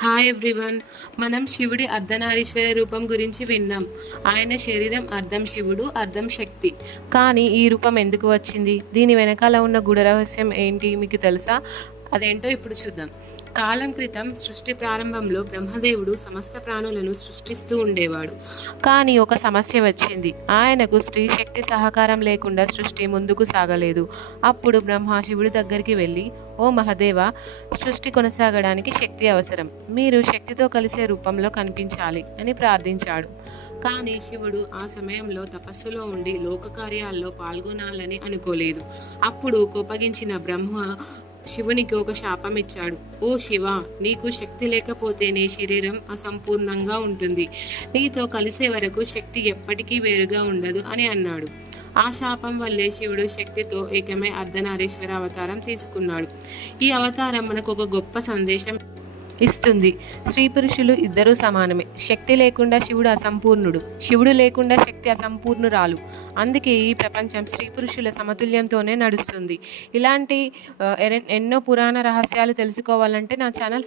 Hi everyone. మనం శివుడి అర్ధనారీశ్వర రూపం గురించి విన్నాం. ఆయన శరీరం అర్ధం శివుడు, అర్ధం శక్తి. కానీ ఈ రూపం ఎందుకు వచ్చింది? దీని వెనకాల ఉన్న గూఢ రహస్యం ఏంటి మీకు తెలుసా? అదేంటో ఇప్పుడు చూద్దాం. కాలం క్రితం సృష్టి ప్రారంభంలో బ్రహ్మదేవుడు సమస్త ప్రాణులను సృష్టిస్తూ ఉండేవాడు. కానీ ఒక సమస్య వచ్చింది. ఆయనకు స్త్రీ శక్తి సహకారం లేకుండా సృష్టి ముందుకు సాగలేదు. అప్పుడు బ్రహ్మ శివుడి దగ్గరికి వెళ్ళి, ఓ మహదేవ, సృష్టి కొనసాగడానికి శక్తి అవసరం. మీరు శక్తితో కలిసే రూపంలో కనిపించాలి అని ప్రార్థించాడు. కానీ శివుడు ఆ సమయంలో తపస్సులో ఉండి లోక కార్యాల్లో పాల్గొనాలని అనుకోలేదు. అప్పుడు కోపగించిన బ్రహ్మ శివునికి ఒక శాపం ఇచ్చాడు. ఓ శివ, నీకు శక్తి లేకపోతే నీ శరీరం అసంపూర్ణంగా ఉంటుంది. నీతో కలిసే వరకు శక్తి ఎప్పటికీ వేరుగా ఉండదు అని అన్నాడు. ఆ శాపం వల్లే శివుడు శక్తితో ఏకమై అర్ధనారీశ్వర అవతారం తీసుకున్నాడు. ఈ అవతారం మనకు ఒక గొప్ప సందేశం ఇస్తుంది. స్త్రీ పురుషులు ఇద్దరూ సమానమే. శక్తి లేకుండా శివుడు అసంపూర్ణుడు, శివుడు లేకుండా శక్తి అసంపూర్ణురాలు. అందుకే ఈ ప్రపంచం స్త్రీ పురుషుల సమతుల్యంతోనే నడుస్తుంది. ఇలాంటి ఎన్నో పురాణ రహస్యాలు తెలుసుకోవాలంటే నా ఛానల్